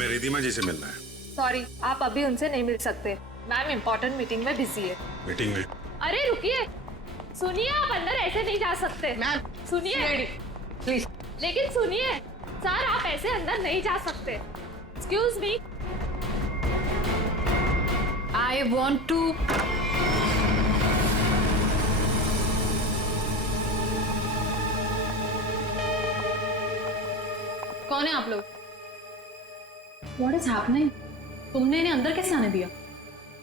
हमें रिद्धिमा जी से मिलना है। सॉरी, आप अभी उनसे नहीं मिल सकते। मैम इम्पोर्टेंट मीटिंग में बिजी है। मीटिंग में? अरे रुकिए, सुनिए, आप अंदर ऐसे नहीं जा सकते। मैम सुनिए प्लीज। लेकिन सुनिए सर, आप ऐसे अंदर नहीं जा सकते। Excuse me. I want to. कौन है आप लोग? What is happening? तुमने इन्हें अंदर कैसे आने दिया?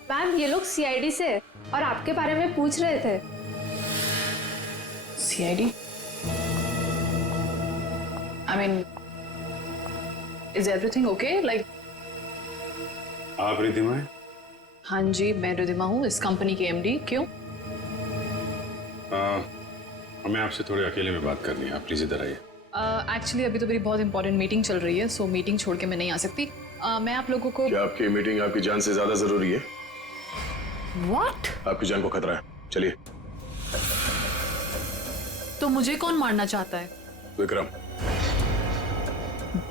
मैम ये लोग सीआईडी से और आपके बारे में पूछ रहे थे। CID? I mean, is everything okay? Like, आप रिद्धिमा हैं? हाँ जी, मैं रिद्धिमा हूँ, इस कंपनी की MD। क्यों? हमें आपसे थोड़े अकेले में बात करनी है, आप प्लीज इधर आइए। एक्चुअली अभी तो मेरी बहुत इंपॉर्टेंट मीटिंग चल रही है, सो मीटिंग छोड़ के मैं नहीं आ सकती। मैं आप लोगों को। क्या आपकी मीटिंग आपकी जान से ज्यादा जरूरी है? What? आपकी जान को खतरा है, चलिए। तो मुझे कौन मारना चाहता है? विक्रम।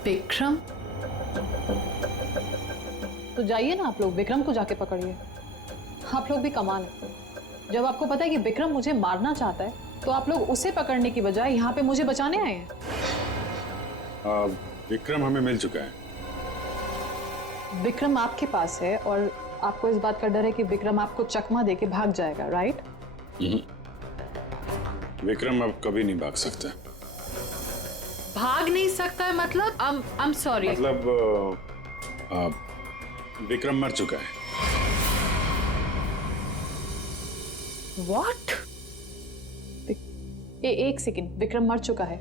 विक्रम? तो जाइए ना आप लोग, विक्रम को जाके पकड़िए। आप लोग भी कमाल है, जब आपको पता है कि विक्रम मुझे मारना चाहता है तो आप लोग उसे पकड़ने की बजाय यहाँ पे मुझे बचाने आए हैं। विक्रम हमें मिल चुका है। विक्रम आपके पास है और आपको इस बात का डर है कि विक्रम आपको चकमा देके भाग जाएगा, राइट? विक्रम अब कभी नहीं भाग सकता। भाग नहीं सकता है मतलब? I'm sorry। मतलब विक्रम मर चुका है। What? एक सेकंड, विक्रम मर चुका है?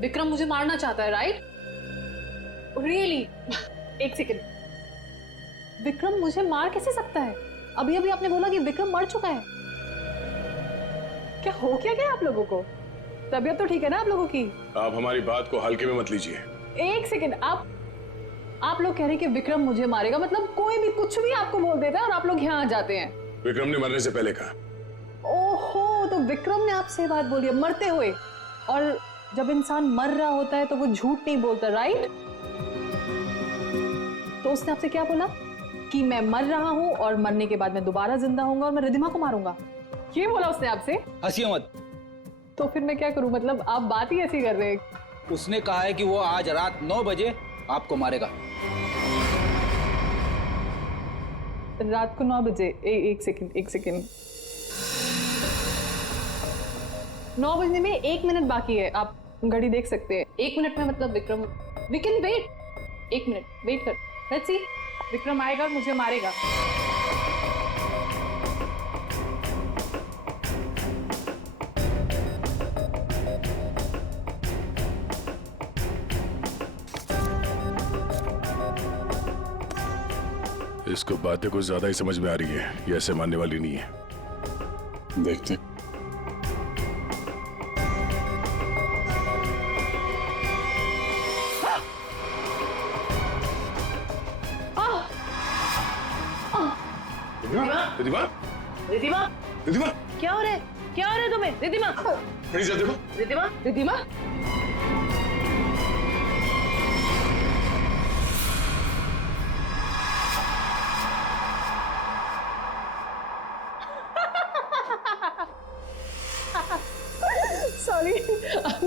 विक्रम मुझे मारना चाहता है, राइट? रियली? एक सेकंड, विक्रम मुझे मार कैसे सकता है? अभी अभी आपने बोला कि विक्रम मर चुका है। क्या हो क्या गया आप लोगों को? तबीयत तो ठीक है ना आप लोगों की? आप हमारी बात को हल्के में मत लीजिए। एक सेकंड, आप लोग कह रहे हैं कि विक्रम मुझे मारेगा, मतलब कोई भी कुछ भी आपको बोल देता है और आप लोग यहाँ आ जाते हैं। विक्रम ने मरने से पहले कहा। ओहो, तो विक्रम ने आपसे बात बोली है मरते हुए। और जब इंसान मर रहा होता है तो वो झूठ नहीं बोलता, राइट? तो उसने आपसे क्या बोला? कि मैं मर रहा हूं और मरने के बाद मैं दोबारा जिंदा होऊंगा और मैं रिद्धिमा को मारूंगा, ये बोला उसने आपसे? हंसिए मत। तो फिर मैं क्या करूं? मतलब आप बात ही ऐसी कर रहे हैं। उसने कहा है कि वो आज रात 9 बजे आपको मारेगा। रात को 9 बजे? एक सेकंड, 9 बजने में 1 मिनट बाकी है, आप घड़ी देख सकते हैं। 1 मिनट में मतलब Vikram, we can wait. 1 minute wait कर, लेट्स सी। विक्रम आएगा और मुझे मारेगा। इसको बातें कुछ ज्यादा ही समझ में आ रही है, ये ऐसे मानने वाली नहीं है। देखते। रिद्धिमा? रिद्धिमा रिद्धिमा? क्या हो रहा है? क्या हो रहा है तुम्हें? Riddhima Riddhima Riddhima?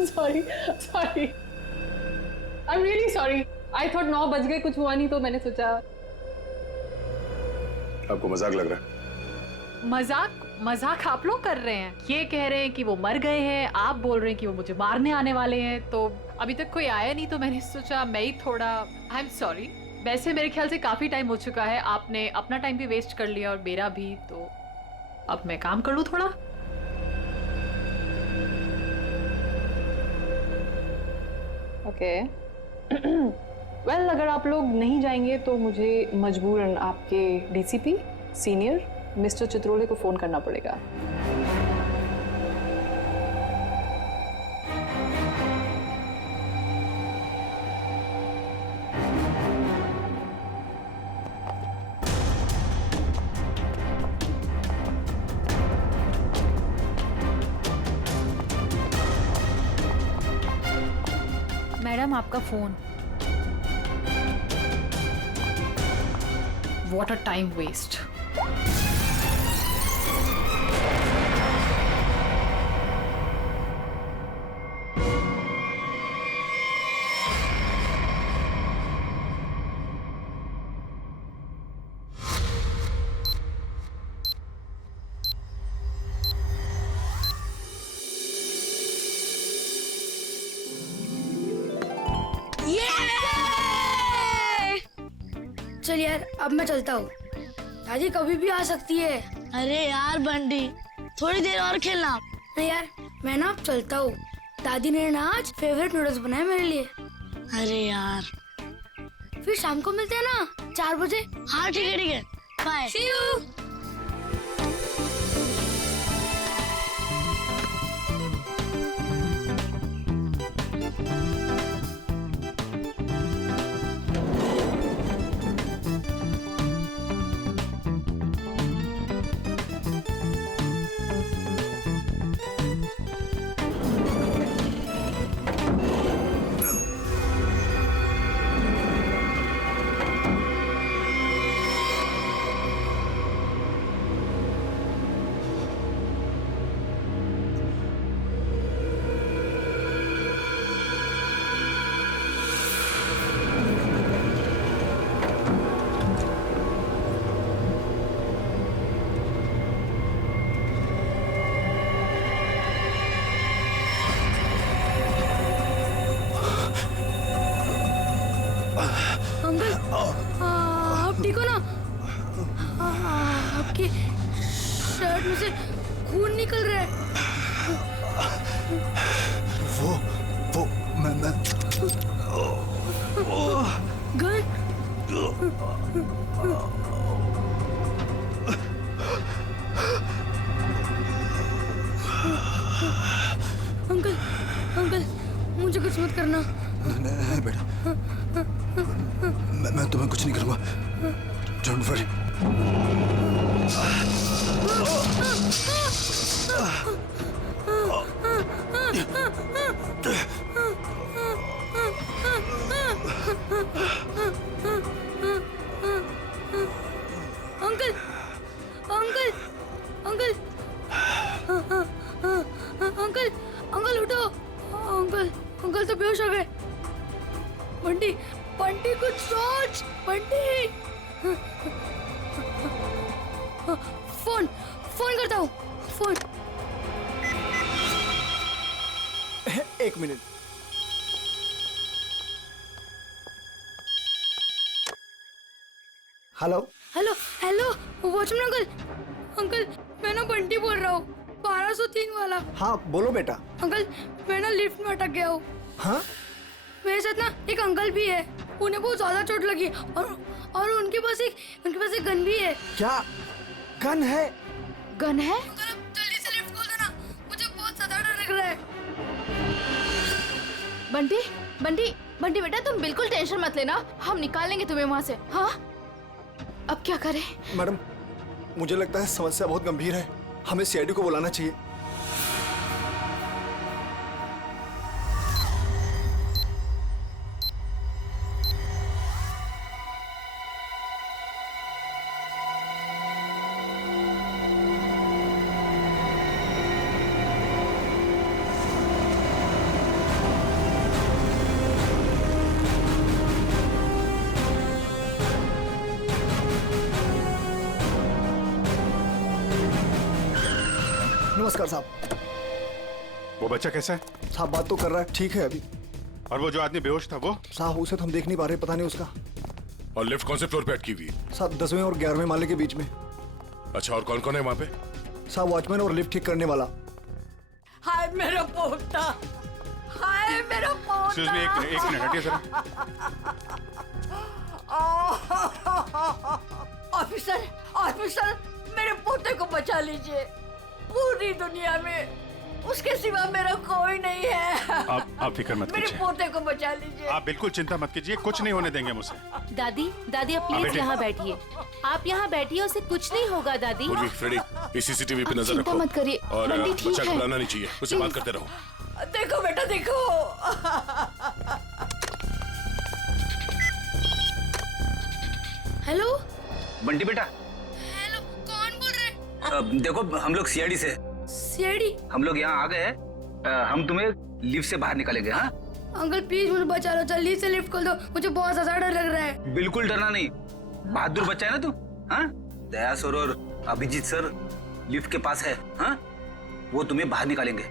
Sorry, I'm really sorry. I thought 9 बज गए, कुछ हुआ नहीं तो मैंने सोचा। आपको मजाक लग रहा है? मजाक आप लोग कर रहे हैं। ये कह रहे हैं कि वो मर गए हैं, आप बोल रहे हैं कि वो मुझे मारने आने वाले हैं। तो अभी तक कोई आया नहीं तो मैंने सोचा मैं ही थोड़ा। I am sorry. वैसे मेरे ख्याल से काफी टाइम हो चुका है, आपने अपना टाइम भी वेस्ट कर लिया और मेरा भी, तो अब मैं काम कर लूं थोड़ा। ओके वेल, अगर आप लोग नहीं जाएंगे तो मुझे मजबूरन आपके DCP सीनियर मिस्टर चित्रोले को फोन करना पड़ेगा। मैडम आपका phone. What a time waste. चल यार, अब मैं चलता हूँ। दादी कभी भी आ सकती है। अरे यार बंटी, थोड़ी देर और खेलना। नहीं यार, मैं ना अब चलता हूँ। दादी ने ना आज फेवरेट नूडल्स बनाए मेरे लिए। अरे यार, फिर शाम को मिलते हैं ना 4 बजे। हाँ ठीक है ठीक है, बाय। See you। अंकल, आप ठीक हो ना? आपकी शर्ट में से खून निकल रहा है। वो मैं गन? अंकल, अंकल, मुझे कुछ मत करना। नहीं बेटा, मैं तुम्हें कुछ नहीं करूंगा। Don't worry. Uncle, uncle, uncle, uncle, uncle उठो। अंकल, अंकल तो बेहोश हो गए। बंटी, बंटी कुछ सोच। बंटी, फोन फोन करता हूँ। फोन। एक minute. Hello hello, hello, watchman uncle. Uncle, मैं ना बंटी बोल रहा हूँ, 1203 वाला। हाँ बोलो बेटा। अंकल, मैं ना लिफ्ट में अटक गया हूँ। हाँ मेरे साथ ना एक अंकल भी है। उन्हें बहुत ज्यादा चोट लगी और उनके पास एक गन भी है। क्या गन है? गन है? अंकल, अब जल्दी से लिफ्ट खोल देना, मुझे बहुत ज्यादा डर लग रहा है। बंटी, बंटी, बंटी बेटा तुम बिल्कुल टेंशन मत लेना, हम निकाल लेंगे तुम्हें वहां से। हाँ, अब क्या करें? मैडम, मुझे लगता है समस्या बहुत गंभीर है। हमें सीआईडी को बुलाना चाहिए। नमस्कार साहब। वो बच्चा कैसा है? साहब बात तो कर रहा है, ठीक है अभी। और वो जो आदमी बेहोश था वो? साहब उसे तो हम देख नहीं पा रहे, पता नहीं उसका। और लिफ्ट कौन से फ्लोर पे अटकी हुई है? साहब 10वें और 11वें माले के बीच में। अच्छा, और कौन कौन है वहाँ पे? साहब वॉचमैन और लिफ्ट ठीक करने वाला। हाय मेरा पोता, हाय मेरा पोता। एक्सक्यूज मी, एक मिनट हटिए जरा। ऑफिसर, ऑफिसर, मेरे पोते को बचा लीजिए। पूरी दुनिया में उसके सिवा मेरा कोई नहीं है। आप फिक्र मत मेरे कीजिए, पोते को बचा लीजिए। आप बिल्कुल चिंता मत कीजिए, कुछ नहीं होने देंगे मुझसे। दादी, दादी आप प्लीज बेटे। यहाँ बैठिए। आप यहाँ बैठिए, उसे कुछ नहीं होगा दादी। पूर्वी, फ्रेडी, इस सीसीटीवी पे नजर चिंता रखो। मत करिए, और बंटी ठीक बच्चा है। घबराना नहीं चाहिए, उससे बात करते रहो। देखो बेटा, देखो। हेलो, बंटी बेटा। हेलो, कौन बोल रहे? देखो हम लोग सीआईडी से, सीआईडी? हम लोग यहाँ आ गए हैं। हम तुम्हें लिफ्ट से बाहर निकालेंगे। हाँ अंकल प्लीज मुझे बचा लो, जल्दी से लिफ्ट खोल दो, मुझे बहुत ज्यादा डर लग रहा है। बिल्कुल डरना नहीं, बहादुर बच्चा है ना तू। हाँ दया सर और अभिजीत सर लिफ्ट के पास है। हाँ वो तुम्हें बाहर निकालेंगे।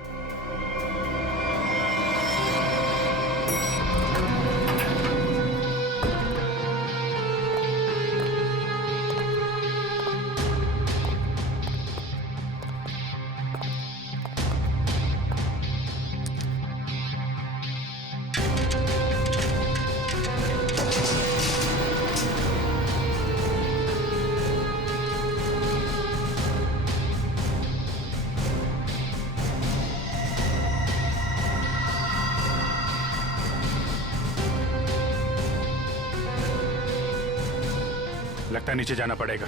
लगता है नीचे जाना पड़ेगा।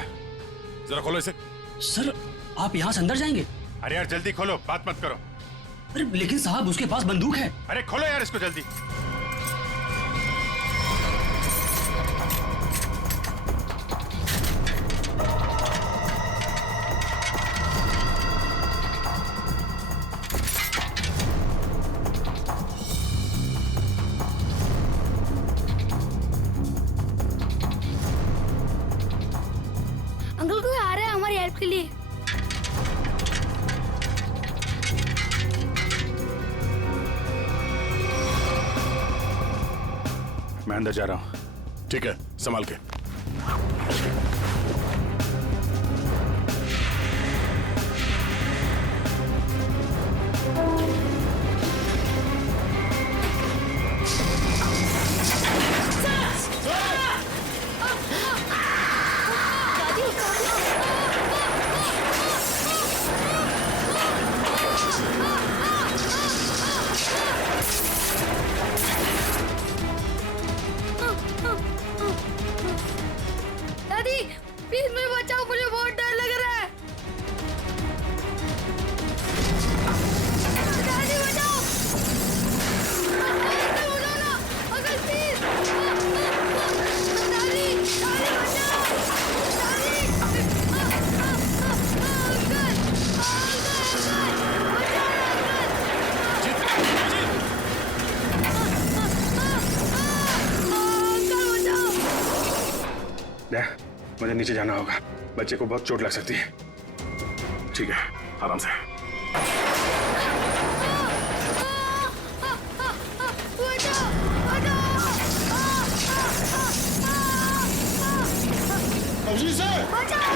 जरा खोलो इसे। सर आप यहाँ से अंदर जाएंगे? अरे यार जल्दी खोलो, बात मत करो। अरे लेकिन साहब उसके पास बंदूक है। अरे खोलो यार इसको जल्दी। अंकल कोई आ रहा है हमारी हेल्प के लिए। मैं अंदर जा रहा हूँ। ठीक है, संभाल के। दादी प्लीज मुझे बचाओ, मुझे बहुत डर लग रहा है। दादी बचाओ, अंकल उठो ना, अंकल प्लीज। दादी दादी बचाओ, दादी मुझे नीचे जाना होगा, बच्चे को बहुत चोट लग सकती है। ठीक है, आराम से। अभिजीत सर!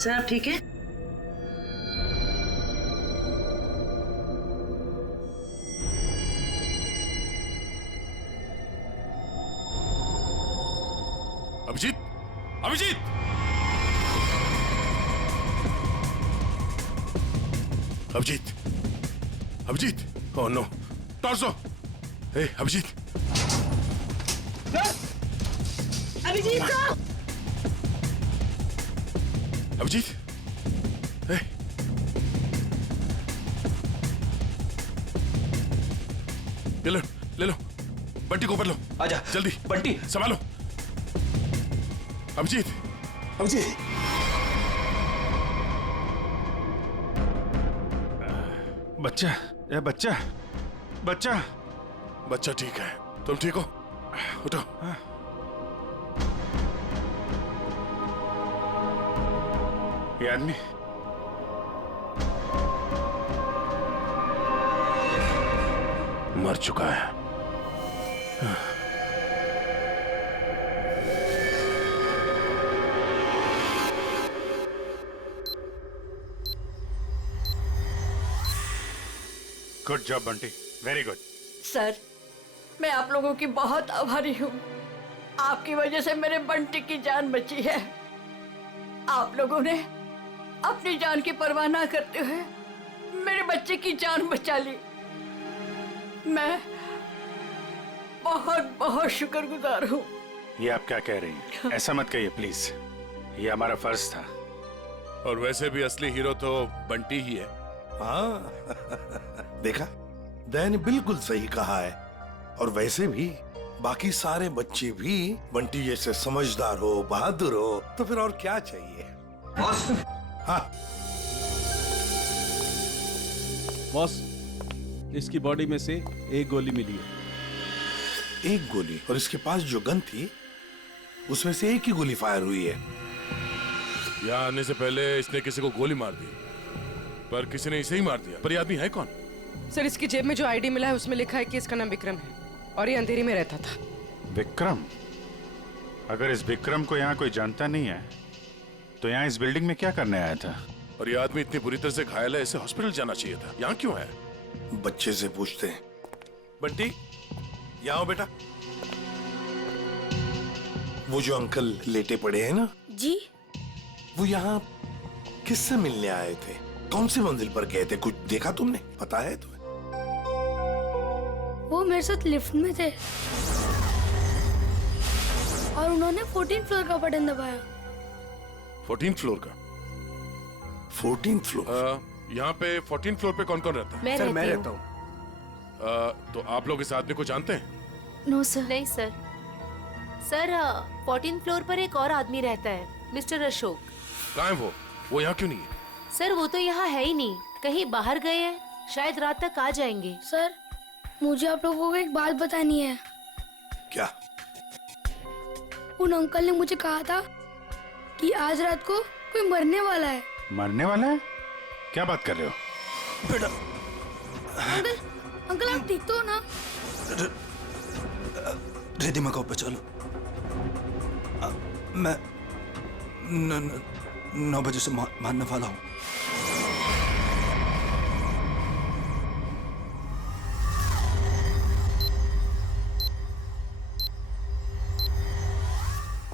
सर आप ठीक है? Abhijit, Abhijit! Abhijit, Abhijit! Oh no, torso! Hey Abhijit! Abhijit sir! Abhijit, hey! ले लो, बंटी को ऊपर लो। आजा जल्दी, बंटी संभालो। अभिजीत, अभिजीत! बच्चा, ये बच्चा, बच्चा, बच्चा ठीक है। तुम ठीक हो? उठो। हाँ। ये आदमी मर चुका है। Good job Bunty, very good. Sir, मैं आप लोगों की बहुत आभारी हूँ। आपकी वजह से मेरे बंटी की जान बची है। आप लोगों ने अपनी जान की परवाह ना करते हुए मेरे बच्चे की जान बचा ली। मैं बहुत बहुत शुक्रगुजार हूँ। ये आप क्या कह रही हैं? ऐसा मत कहिए प्लीज, ये हमारा फर्ज था। और वैसे भी असली हीरो तो बंटी ही है। हाँ देखा, दया ने बिल्कुल सही कहा है। और वैसे भी बाकी सारे बच्चे भी बंटी जैसे समझदार हो, बहादुर हो, तो फिर और क्या चाहिए। बॉस, हाँ बॉस, इसकी बॉडी में से एक गोली मिली है। एक गोली? और इसके पास जो गन थी उसमें से एक ही गोली फायर हुई है। यहाँ आने से पहले इसने किसी को गोली मार दी, पर किसी ने इसे ही मार दिया। पर ये आदमी है कौन? सर, इसकी जेब में जो आईडी मिला है उसमें लिखा है कि इसका नाम विक्रम है और ये अंधेरी में रहता था। विक्रम? अगर इस विक्रम को यहाँ कोई जानता नहीं है तो यहाँ इस बिल्डिंग में क्या करने आया था? और ये आदमी इतनी बुरी तरह से घायल है, इसे हॉस्पिटल जाना चाहिए था। यहाँ क्यों है? बच्चे से पूछते हैं। बंटी, यहाँ आओ बेटा। वो जो अंकल लेटे पड़े हैं ना जी, वो यहाँ किससे मिलने आए थे? कौन सी मंजिल पर गए थे? कुछ देखा तुमने? पता है तुम्हें? वो मेरे साथ लिफ्ट में थे और उन्होंने 14th फ्लोर का बटन दबाया। 14th फ्लोर का? 14th floor? यहाँ पे 14th फ्लोर पे कौन कौन रहता है? सर, मैं रहता हूँ। तो आप लोग इस आदमी को जानते हैं? No sir. नहीं सर। सर, 14th फ्लोर पर एक और आदमी रहता है, मिस्टर अशोक। कहाँ है वो यहाँ क्यों नहीं है? सर, वो तो यहाँ है ही नहीं, कहीं बाहर गए हैं, शायद रात तक आ जाएंगे। सर, मुझे आप लोगों को एक बात बतानी है। क्या? उन अंकल ने मुझे कहा था कि आज रात को कोई मरने वाला है। मरने वाला है? क्या बात कर रहे हो बेटा? अंकल, अंकल आप ठीक तो हो ना? रिद्धिमा को चलो। मैं 9 बजे से मारने वाला हूँ।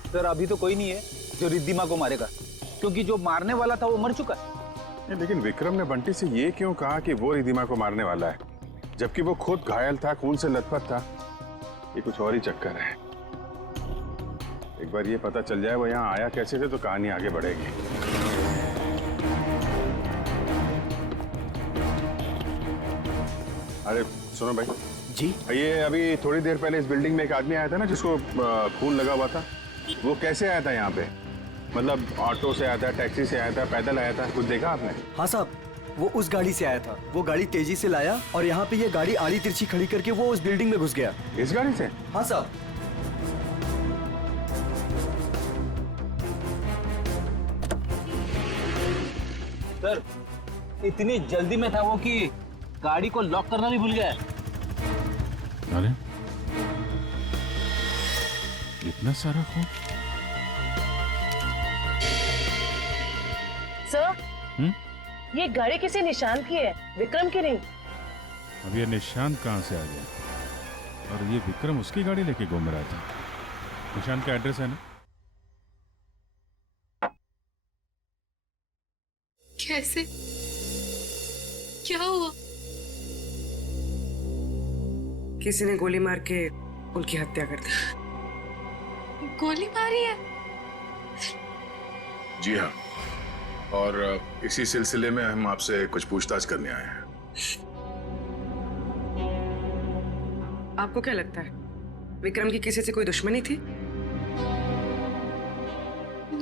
सर, अभी तो कोई नहीं है जो रिद्धिमा को मारेगा, क्योंकि जो मारने वाला था वो मर चुका है। लेकिन विक्रम ने बंटी से ये क्यों कहा कि वो रिद्धिमा को मारने वाला है, जबकि वो खुद घायल था, खून से लथपथ था? ये कुछ और ही चक्कर है। एक बार ये पता चल जाए वो यहाँ आया कैसे थे तो कहानी आगे बढ़ेगी। अरे सुनो भाई जी, ये अभी थोड़ी देर पहले इस बिल्डिंग में एक आदमी आया था ना जिसको खून लगा हुआ था, वो कैसे आया था यहाँ पे? मतलब ऑटो से आया था, टैक्सी से आया था, पैदल आया था? कुछ देखा आपने? हाँ साहब, वो उस गाड़ी से आया था। वो गाड़ी तेजी से लाया और यहाँ पे ये गाड़ी आड़ी तिरछी खड़ी करके वो उस बिल्डिंग में घुस गया। इस गाड़ी से? हाँ साहब। सर, इतनी जल्दी में था वो कि गाड़ी को लॉक करना भी भूल गया। अरे इतना सारा खून? सर, ये गाड़ी किसी निशान की है, विक्रम की नहीं। अब ये निशान कहाँ से आ गया? और ये विक्रम उसकी गाड़ी लेके घूम रहा था। निशान का एड्रेस है ना? कैसे? क्या हुआ? किसी ने गोली मार के उनकी हत्या कर दी। गोली मारी है? जी हाँ, और इसी सिलसिले में हम आपसे कुछ पूछताछ करने आए हैं। आपको क्या लगता है, विक्रम की किसी से कोई दुश्मनी थी?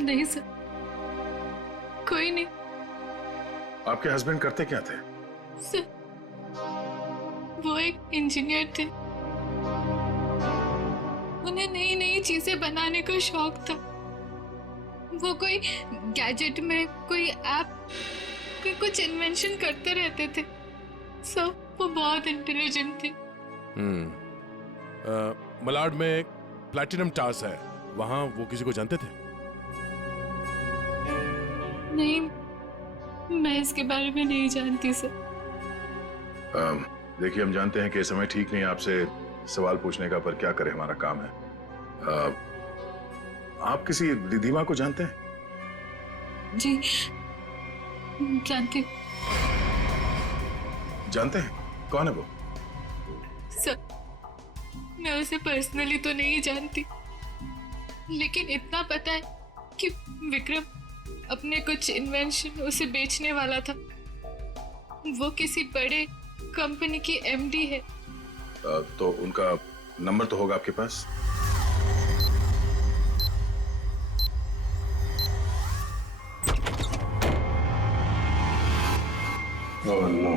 नहीं सर, कोई नहीं। आपके हस्बैंड करते क्या थे? सर, वो एक इंजीनियर थे। उन्हें नई नई चीजें बनाने का शौक था। वो कोई गैजेट में कोई ऐप, कोई कुछ इन्वेंशन करते रहते थे। सर, वो बहुत इंटेलिजेंट थे। मलाड में एक प्लैटिनम टावर्स है, वहां वो किसी को जानते थे? नहीं, मैं इसके बारे में नहीं जानती सर। देखिए, हम जानते हैं कि ये समय ठीक नहीं है आपसे सवाल पूछने का, पर क्या करें, हमारा काम है। आप किसी रिधिमा को जानते हैं? जी जानती हूँ। जानते हैं? कौन है वो? सर, मैं उसे पर्सनली तो नहीं जानती, लेकिन इतना पता है कि विक्रम अपने कुछ इन्वेंशन उसे बेचने वाला था। वो किसी बड़े कंपनी की एमडी है। तो उनका नंबर तो होगा आपके पास? Oh no.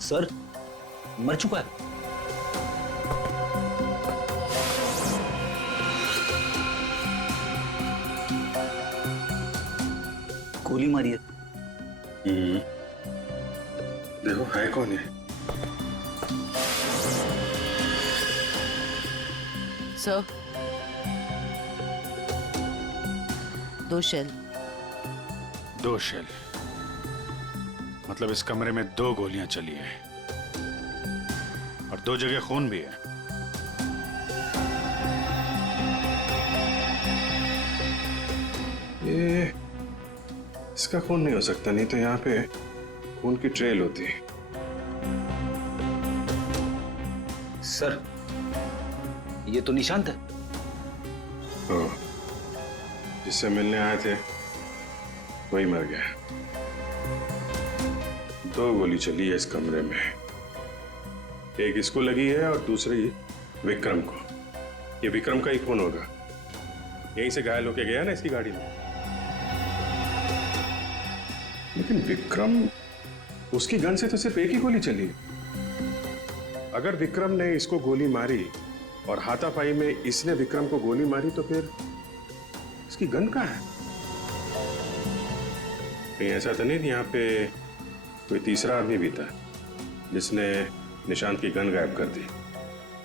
सर, मर चुका है। गोली मारी है। देखो है कौन है? Sir, 2 shell. 2 शेल? मतलब इस कमरे में 2 गोलियां चली है और 2 जगह खून भी है। ये इसका खून नहीं हो सकता, नहीं तो यहाँ पे खून की ट्रेल होती है। सर, ये तो निशांत है। जिससे मिलने आए थे वही मर गया। 2 गोली चली है इस कमरे में, एक इसको लगी है और दूसरी विक्रम को। ये विक्रम का ही खून होगा, यहीं से घायल होके गया ना इसकी गाड़ी में। लेकिन विक्रम, उसकी गन से तो सिर्फ एक ही गोली चली। अगर विक्रम ने इसको गोली मारी और हाथापाई में इसने विक्रम को गोली मारी, तो फिर इसकी गन कहाँ है? कहीं ऐसा तो नहीं यहाँ पे कोई तीसरा आदमी भी था जिसने निशांत की गन गायब कर दी,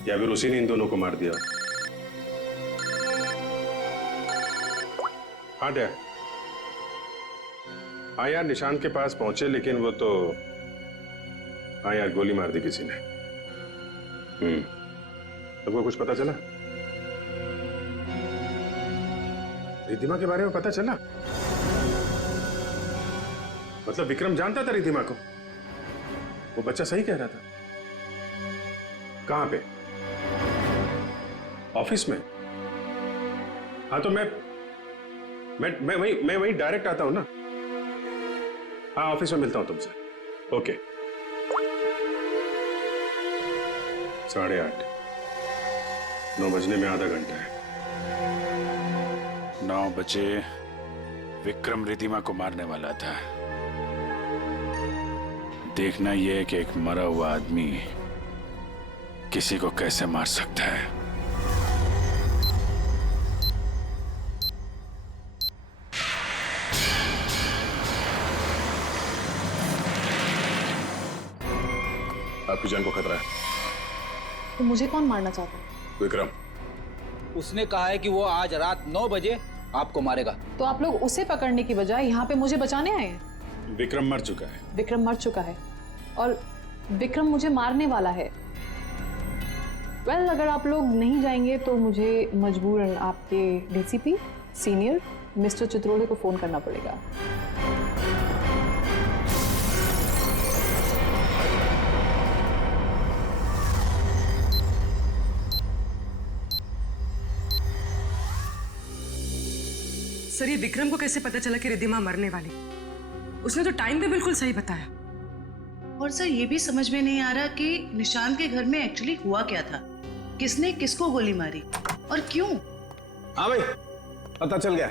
या फिर उसी ने इन दोनों को मार दिया? हाँ डैड, हाँ यार, निशांत के पास पहुंचे, लेकिन वो तो, हाँ यार, गोली मार दी किसी ने। तुमको कुछ पता चला? रिधिमा के बारे में पता चला? मतलब विक्रम जानता था रिधिमा को? वो बच्चा सही कह रहा था। कहां पे? ऑफिस में? हाँ तो मैं वही डायरेक्ट आता हूं ना। हाँ, ऑफिस में मिलता हूं तुमसे। ओके। 8:30, 9 बजने में आधा घंटा है। 9 बजे विक्रम रिधिमा को मारने वाला था। देखना यह है कि एक मरा हुआ आदमी किसी को कैसे मार सकता है। आपकी जान को खतरा है। तो मुझे कौन मारना चाहता है? विक्रम। उसने कहा है कि वो आज रात 9 बजे आपको मारेगा। तो आप लोग उसे पकड़ने की बजाय यहाँ पे मुझे बचाने आए हैं? विक्रम मर चुका है। विक्रम मर चुका है और विक्रम मुझे मारने वाला है। वेल, अगर आप लोग नहीं जाएंगे तो मुझे मजबूरन आपके डीसीपी सीनियर मिस्टर चित्रोड़े को फोन करना पड़ेगा। सर, ये विक्रम को कैसे पता चला कि रिधिमा मरने वाली? उसने तो टाइम भी बिल्कुल सही बताया। और सर, ये भी समझ में नहीं आ रहा कि निशांत के घर में एक्चुअली हुआ क्या था, किसने किसको गोली मारी और क्यों। हाँ भाई, पता चल गया।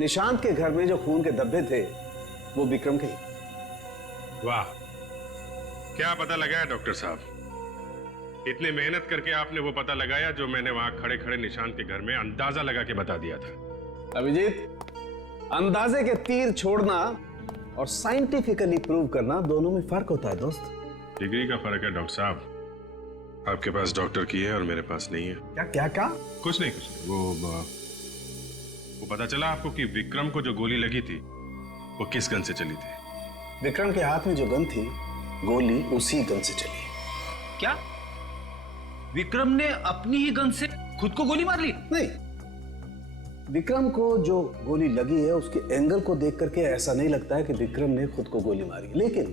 निशांत के घर में जो खून के धब्बे थे वो विक्रम के ही। वाह, क्या पता लगाया डॉक्टर साहब? इतनी मेहनत करके आपने वो पता लगाया जो मैंने वहां खड़े खड़े निशांत के घर में अंदाजा लगा के बता दिया था। अभिजीत, अंदाजे के तीर छोड़ना और साइंटिफिकली प्रूव करना दोनों में फर्क होता है दोस्त। डिग्री का फर्क है डॉक्टर साहब। आपके पास डॉक्टर की है और मेरे पास नहीं है। क्या क्या क्या? कुछ नहीं। वो पता चला आपको कि विक्रम को जो गोली लगी थी वो किस गन से चली थी? विक्रम के हाथ में जो गन थी, गोली उसी गन से चली। क्या विक्रम ने अपनी ही गन से खुद को गोली मार ली? नहीं, विक्रम को जो गोली लगी है उसके एंगल को देख करके ऐसा नहीं लगता है कि विक्रम ने खुद को गोली मारी, लेकिन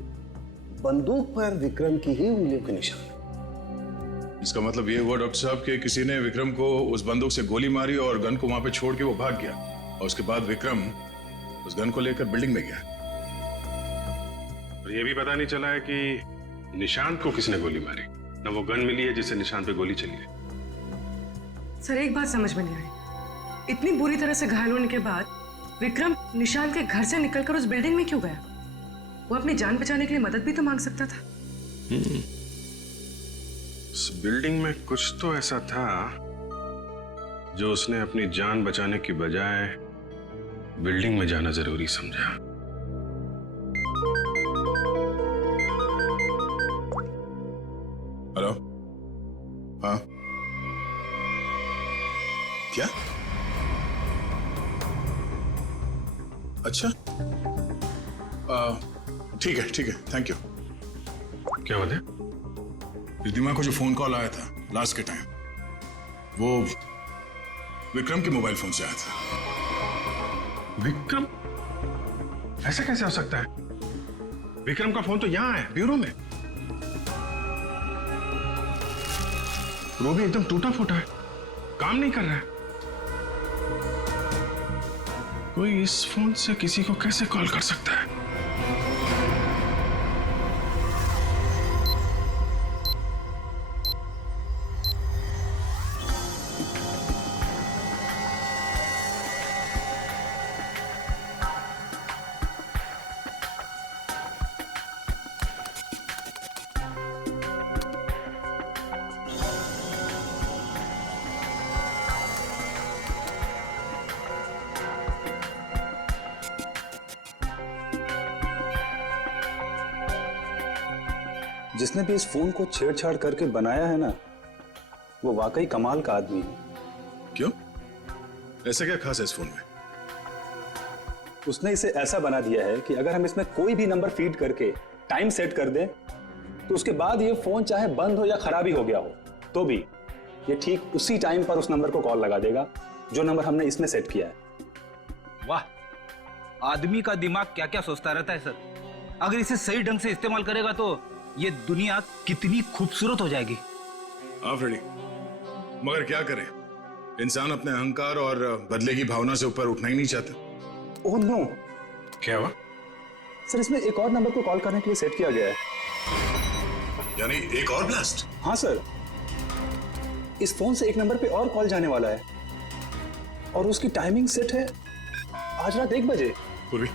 बंदूक पर विक्रम की ही उंगलियों के निशान है। इसका मतलब ये हुआ डॉक्टर साहब कि किसी ने विक्रम को उस बंदूक से गोली मारी और गन को वहां पे छोड़ के वो भाग गया, और उसके बाद विक्रम उस गन को लेकर बिल्डिंग में गया। और ये भी पता नहीं चला है कि निशांत को किसने गोली मारी, न वो गन मिली है जिससे निशांत पे गोली चली है। सर एक बात समझ में नहीं आई, इतनी बुरी तरह से घायल होने के बाद विक्रम निशांत के घर से निकलकर उस बिल्डिंग में क्यों गया? वो अपनी जान बचाने के लिए मदद भी तो मांग सकता था। उस बिल्डिंग में कुछ तो ऐसा था जो उसने अपनी जान बचाने की बजाय बिल्डिंग में जाना जरूरी समझा। हेलो, हाँ क्या? अच्छा, ठीक है, थैंक यू। क्या बात है? रिद्धिमा को जो फोन कॉल आया था लास्ट के टाइम, वो विक्रम के मोबाइल फोन से आया था। विक्रम? ऐसा कैसे हो सकता है? विक्रम का फोन तो यहां है, ब्यूरो में। वो भी एकदम टूटा फूटा है, काम नहीं कर रहा है। कोई इस फोन से किसी को कैसे कॉल कर सकता है? जिसने भी इस फोन को छेड़छाड़ करके बनाया है ना, वो वाकई कमाल का आदमी है। क्यों? ऐसा क्या खास है इस फोन में? उसने इसे ऐसा बना दिया है कि अगर हम इसमें कोई भी नंबर फीड करके टाइम सेट कर दें, तो उसके बाद ये फोन चाहे बंद हो या खराबी हो गया हो, तो भी ये ठीक उसी टाइम पर उस नंबर को कॉल लगा देगा जो नंबर हमने इसमें सेट किया है। वाह, आदमी का दिमाग क्या क्या सोचता रहता है सर। अगर इसे सही ढंग से इस्तेमाल करेगा तो ये दुनिया कितनी खूबसूरत हो जाएगी। हाँ फ्रेडी, मगर क्या करें, इंसान अपने अहंकार और बदले की भावना से ऊपर उठना ही नहीं चाहता। Oh no. क्या हुआ? सर इसमें एक और नंबर को कॉल करने के लिए सेट किया गया है। यानी एक और ब्लास्ट? हाँ सर, इस फोन से एक नंबर पे और कॉल जाने वाला है और उसकी टाइमिंग सेट है आज रात 1 बजे। पूर्वी,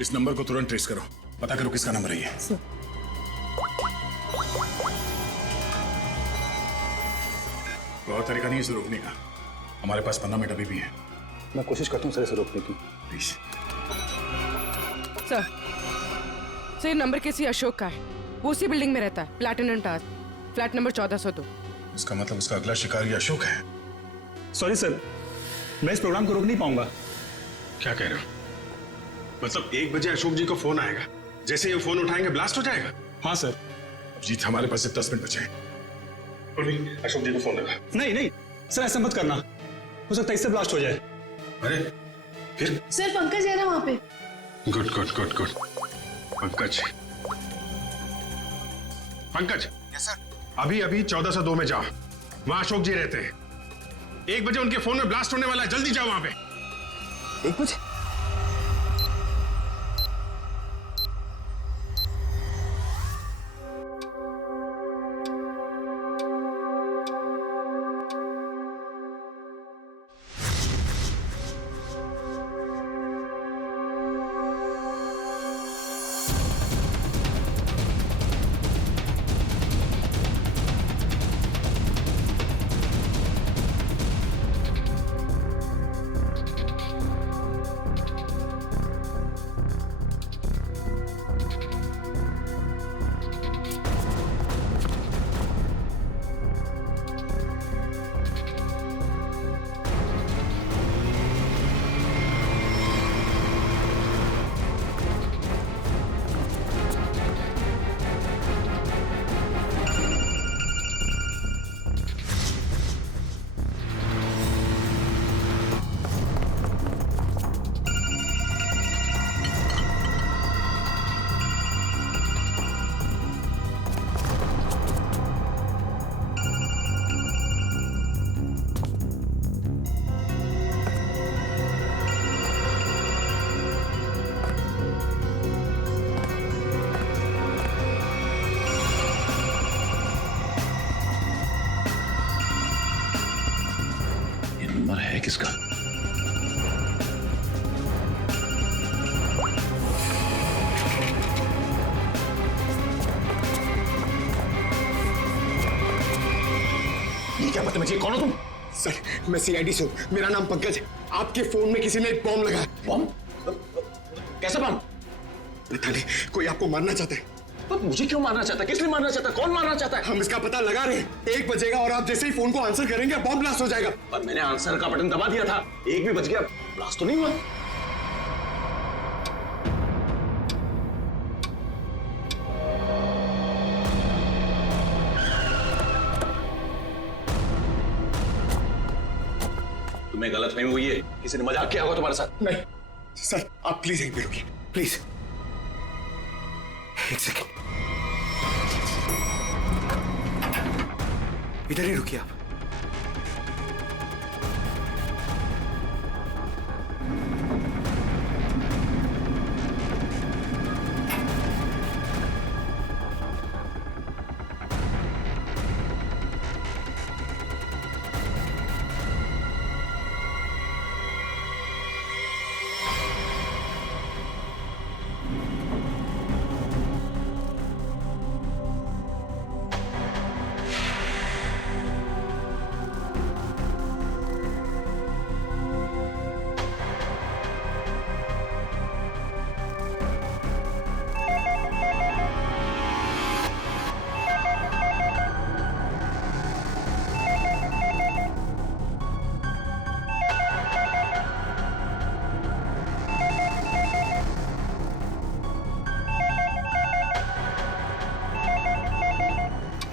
इस नंबर को तुरंत ट्रेस करो, पता करो किसका नंबर है ये। सर। और तरीका नहीं है इसे रोकने का। हमारे पास 15 मिनट अभी भी है। मैं कोशिश करता हूँ सर इसे रोकने की। प्लीज। सर नंबर किसी अशोक का है, वो उसी बिल्डिंग में रहता है, प्लैटिनम टावर, फ्लैट नंबर 1402। इसका मतलब उसका अगला शिकारी अशोक है। सॉरी सर, मैं इस प्रोग्राम को रोक नहीं पाऊंगा। क्या कह रहे हो? मतलब 1 बजे अशोक जी को फोन आएगा, जैसे ये फोन उठाएंगे ब्लास्ट हो जाएगा? हाँ सर। जीत, हमारे पास 10 मिनट बचे हैं। अशोक जी को फोन लगा। नहीं नहीं सर, ऐसा मत करना, हो सकता है इससे ब्लास्ट हो जाए। अरे फिर? सर पंकज है ना वहाँ पे। Good good good good. Pankaj, Pankaj. Yes sir. अभी 1402 में जाओ, वहां अशोक जी रहते हैं। 1 बजे उनके फोन में ब्लास्ट होने वाला है, जल्दी जाओ वहां पे। 1 बजे? नंबर है किसका? ये क्या बदतमीजी, कौन हो तुम? सर, मैं सीआईडी से हूँ, मेरा नाम पंकज है। आपके फोन में किसी ने एक बॉम्ब लगाया। बॉम्ब? कैसा बॉम्ब? पता नहीं, कोई आपको मारना चाहता है। तो मुझे क्यों मारना चाहता है? किस लिए मारना चाहता है? कौन मारना चाहता है? हम इसका पता लगा रहे हैं। 1 बजेगा और आप जैसे ही फोन को आंसर करेंगे बॉम्ब ब्लास्ट हो जाएगा। पर मैंने आंसर का बटन दबा दिया था, 1 भी बज गया, ब्लास्ट तो नहीं हुआ। तुम्हें गलतफहमी हुई है, किसी ने मजाक किया होगा तुम्हारे साथ। नहीं सर, आप प्लीज यहीं पे रुकिए, प्लीज। 1 सेकेंड, इधर ही रुकिए आप।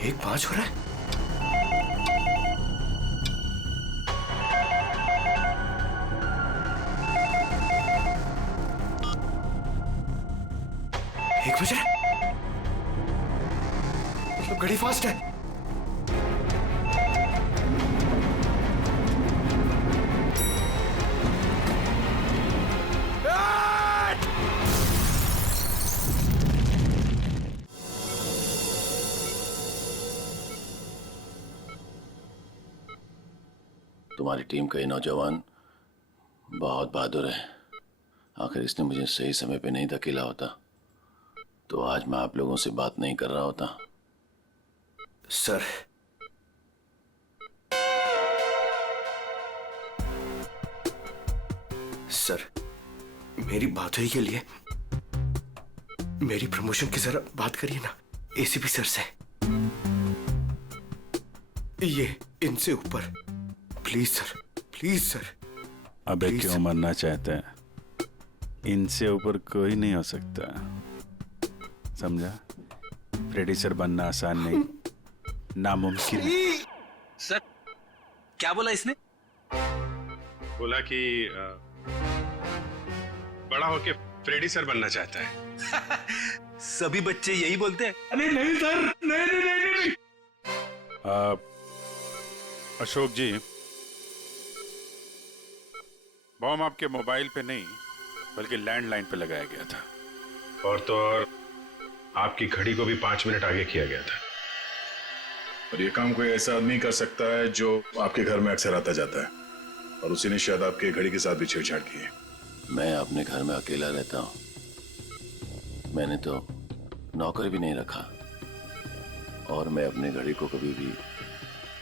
एक 5 हो रहा है। एक बज रहा है, मतलब घड़ी फास्ट है। तुम्हारी टीम का ये नौजवान बहुत बहादुर है। आखिर इसने मुझे सही समय पे नहीं धकेला होता तो आज मैं आप लोगों से बात नहीं कर रहा होता। सर, सर, मेरी बात हुई के लिए मेरी प्रमोशन की जरा बात करिए ना एसीपी सर से। ये इनसे ऊपर, प्लीज सर, प्लीज सर। अबे क्यों मरना चाहते हैं? इनसे ऊपर कोई नहीं हो सकता, समझा? फ्रेडी सर बनना आसान नहीं, नामुमकिन है। सर, क्या बोला इसने? बोला कि बड़ा होके फ्रेडी सर बनना चाहता है। सभी बच्चे यही बोलते हैं। अरे नहीं सर, नहीं। अशोक जी, बॉम्ब आपके मोबाइल पे नहीं बल्कि लैंडलाइन पे लगाया गया था, और तो और आपकी घड़ी को भी 5 मिनट आगे किया गया था। और ये काम कोई ऐसा आदमी कर सकता है जो आपके घर में अक्सर आता जाता है, और उसी ने शायद आपके घड़ी के साथ भी छेड़छाड़ की है। मैं अपने घर में अकेला रहता हूँ, मैंने तो नौकर भी नहीं रखा, और मैं अपने घड़ी को कभी भी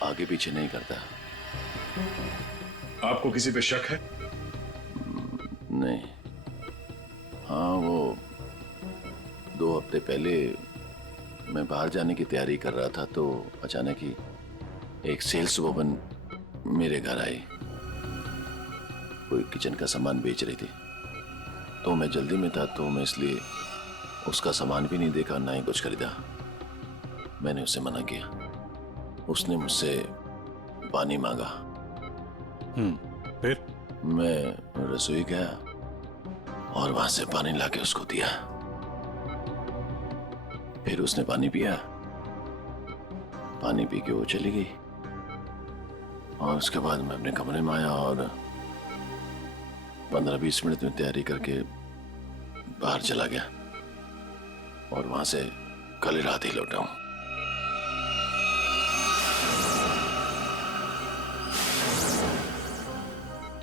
आगे पीछे नहीं करता। आपको किसी पे शक है? नहीं। हाँ, वो 2 हफ्ते पहले मैं बाहर जाने की तैयारी कर रहा था तो अचानक ही एक सेल्स वुमन मेरे घर आई। कोई किचन का सामान बेच रही थी, तो मैं जल्दी में था तो मैं इसलिए उसका सामान भी नहीं देखा, ना ही कुछ खरीदा। मैंने उसे मना किया। उसने मुझसे पानी मांगा। फिर मैं रसोई गया और वहां से पानी लाके उसको दिया। फिर उसने पानी पिया, पानी पी के वो चली गई, और उसके बाद मैं अपने कमरे में आया और 15-20 मिनट में तैयारी करके बाहर चला गया, और वहां से कल रात ही लौटा हूं।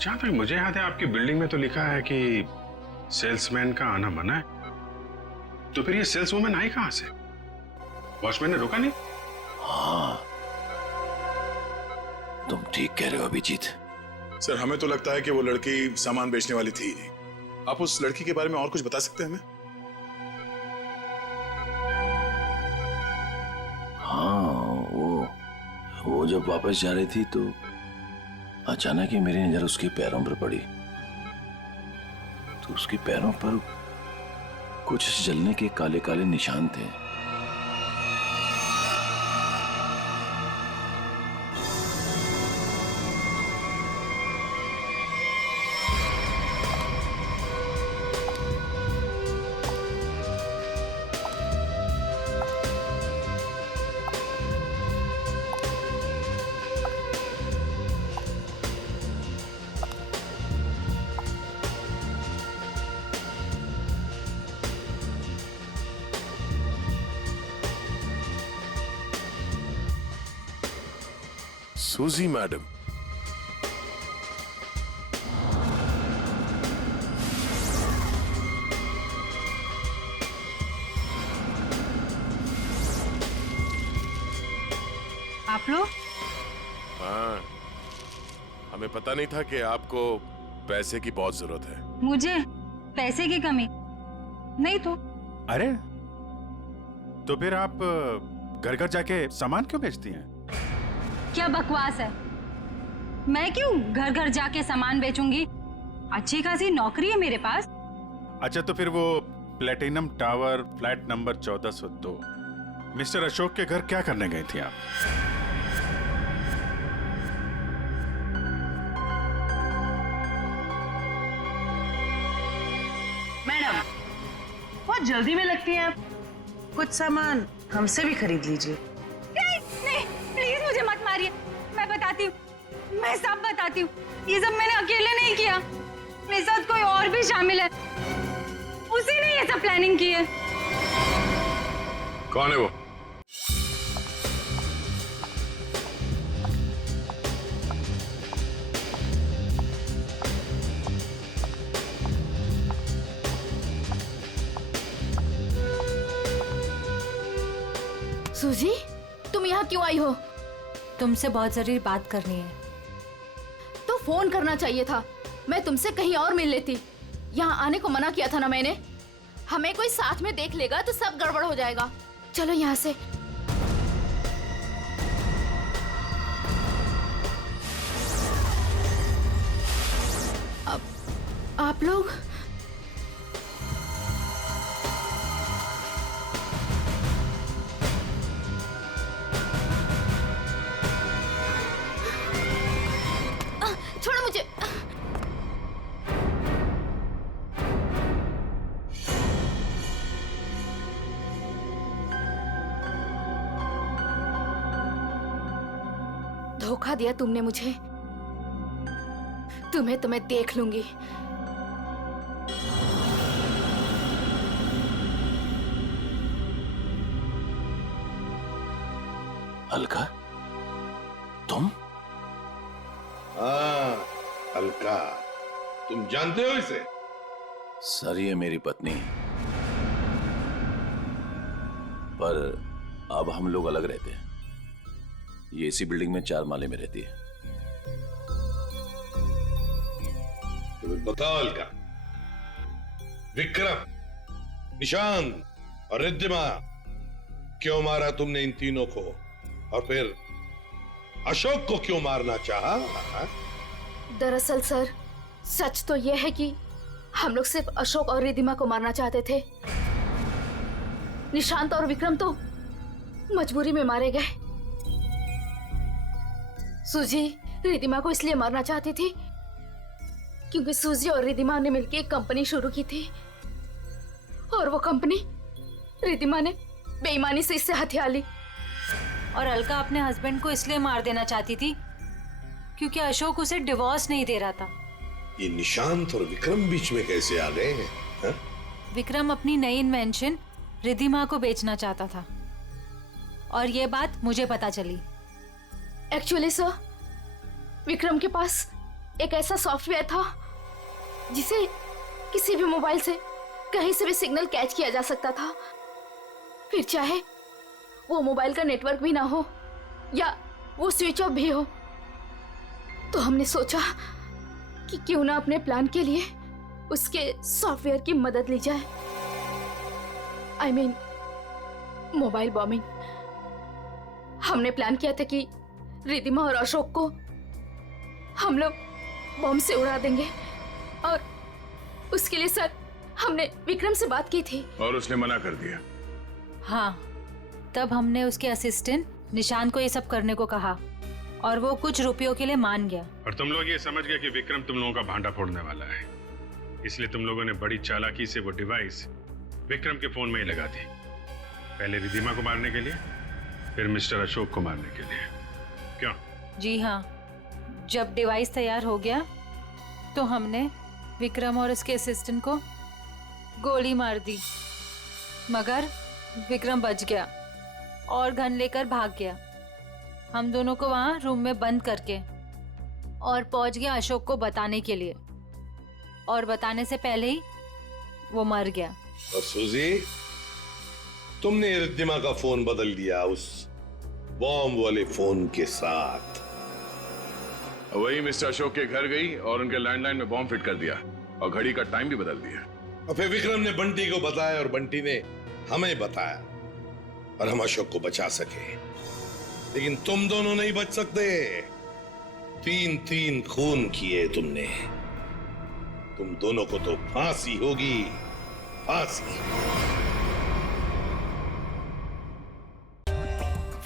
जहां तक मुझे याद है आपकी बिल्डिंग में तो लिखा है कि सेल्समैन का आना मना है, तो फिर ये सेल्सवुमन आई कहां से? वॉचमैन ने रोका नहीं? हाँ, तुम ठीक कह रहे हो अभिजीत। सर हमें तो लगता है कि वो लड़की सामान बेचने वाली थी ही नहीं। आप उस लड़की के बारे में और कुछ बता सकते हैं हमें? हाँ, वो जब वापस जा रही थी तो अचानक ही मेरी नजर उसके पैरों पर पड़ी, तो उसके पैरों पर कुछ जलने के काले काले निशान थे। सूजी मैडम, आप लोग? हाँ, हमें पता नहीं था कि आपको पैसे की बहुत जरूरत है। मुझे पैसे की कमी नहीं तो। अरे तो फिर आप घर घर जाके सामान क्यों बेचती हैं? क्या बकवास है, मैं क्यों घर घर जाके सामान बेचूंगी? अच्छी खासी नौकरी है मेरे पास। अच्छा तो फिर वो platinum tower flat number 1402 mister Ashok के घर क्या करने गई थी आप? मैडम, बहुत जल्दी में लगती हैं आप, कुछ सामान हमसे भी खरीद लीजिए। नहीं, प्लीज मुझे मत मारिए, मैं बताती हूँ, मैं सब बताती हूँ। ये सब मैंने अकेले नहीं किया, मेरे साथ कोई और भी शामिल है, उसी ने ये सब प्लानिंग की है। कौन है वो? सूजी, तुम यहाँ क्यों आई हो? तुमसे बहुत जरूरी बात करनी है। तो फोन करना चाहिए था, मैं तुमसे कहीं और मिल लेती। यहाँ आने को मना किया था ना मैंने। हमें कोई साथ में देख लेगा तो सब गड़बड़ हो जाएगा। चलो यहाँ से। अब आप लोग छोड़ो मुझे। धोखा दिया तुमने मुझे। तुम्हें तो मैं देख लूंगी। अलका, तुम? हाँ, अलका, तुम जानते हो इसे? सर ये मेरी पत्नी, पर अब हम लोग अलग रहते हैं। ये इसी बिल्डिंग में 4 माले में रहती है। तो फिर बताओ अलका, विक्रम, निशांत और रिद्धिमा, क्यों मारा तुमने इन तीनों को? और फिर अशोक को क्यों मारना चाहा? दरअसल सर, सच तो यह है कि हम लोग सिर्फ अशोक और रिद्धिमा को मारना चाहते थे। निशांत और विक्रम तो मजबूरी में मारे गए। सूजी रिद्धिमा को इसलिए मारना चाहती थी क्योंकि सूजी और रिद्धिमा ने मिलकर एक कंपनी शुरू की थी, और वो कंपनी रिद्धिमा ने बेईमानी से इससे हथिया ली। और अलका अपने हस्बैंड को इसलिए मार देना चाहती थी क्योंकि अशोक उसे डिवोर्स नहीं दे रहा था। ये निशांत और विक्रम बीच में कैसे आ गए हैं? हा? विक्रम अपनी नई इन्वेंशन रिद्धिमा को बेचना चाहता था, और ये बात मुझे पता चली। एक्चुअली सर, विक्रम के पास एक ऐसा सॉफ्टवेयर था जिसे किसी भी मोबाइल से कहीं से भी सिग्नल कैच किया जा सकता था, फिर चाहे वो मोबाइल का नेटवर्क भी ना हो या वो स्विच ऑफ भी हो। तो हमने सोचा कि क्यों ना अपने प्लान के लिए उसके सॉफ्टवेयर की मदद ली जाए। I mean, mobile bombing. हमने प्लान किया था कि रिद्धिमा और अशोक को हम लोग बॉम्ब से उड़ा देंगे और उसके लिए सर हमने विक्रम से बात की थी और उसने मना कर दिया। हाँ, तब हमने उसके असिस्टेंट निशांत को ये सब करने को कहा और वो कुछ रुपयों के लिए मान गया। और तुम लोग ये समझ गए कि विक्रम तुम लोगों का भांडा फोड़ने वाला है, इसलिए तुम लोगों ने बड़ी चालाकी से वो डिवाइस विक्रम के फोन में ही लगा दी। पहले रिद्धिमा को मारने के लिए, फिर मिस्टर अशोक को मारने के लिए। क्यों? जी हाँ, जब डिवाइस तैयार हो गया तो हमने विक्रम और उसके असिस्टेंट को गोली मार दी, मगर विक्रम बच गया और गन लेकर भाग गया। हम दोनों को वहाँ रूम में बंद करके और पहुंच गया अशोक को बताने के लिए, और बताने से पहले ही वो मर गया। और सूजी, तुमने रिद्धिमा का फोन बदल दिया उस बॉम्ब वाले फोन के साथ। वही मिस्टर अशोक के घर गई और उनके लैंडलाइन में बॉम्ब फिट कर दिया और घड़ी का टाइम भी बदल दिया। और फिर विक्रम ने बंटी को बताया और बंटी ने हमें बताया और हम अशोक को बचा सके। लेकिन तुम दोनों नहीं बच सकते। 3 खून किए तुमने। तुम दोनों को तो फांसी होगी, फांसी।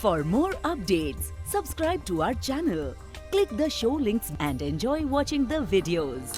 For more updates, subscribe to our channel, click the show links and enjoy watching the videos.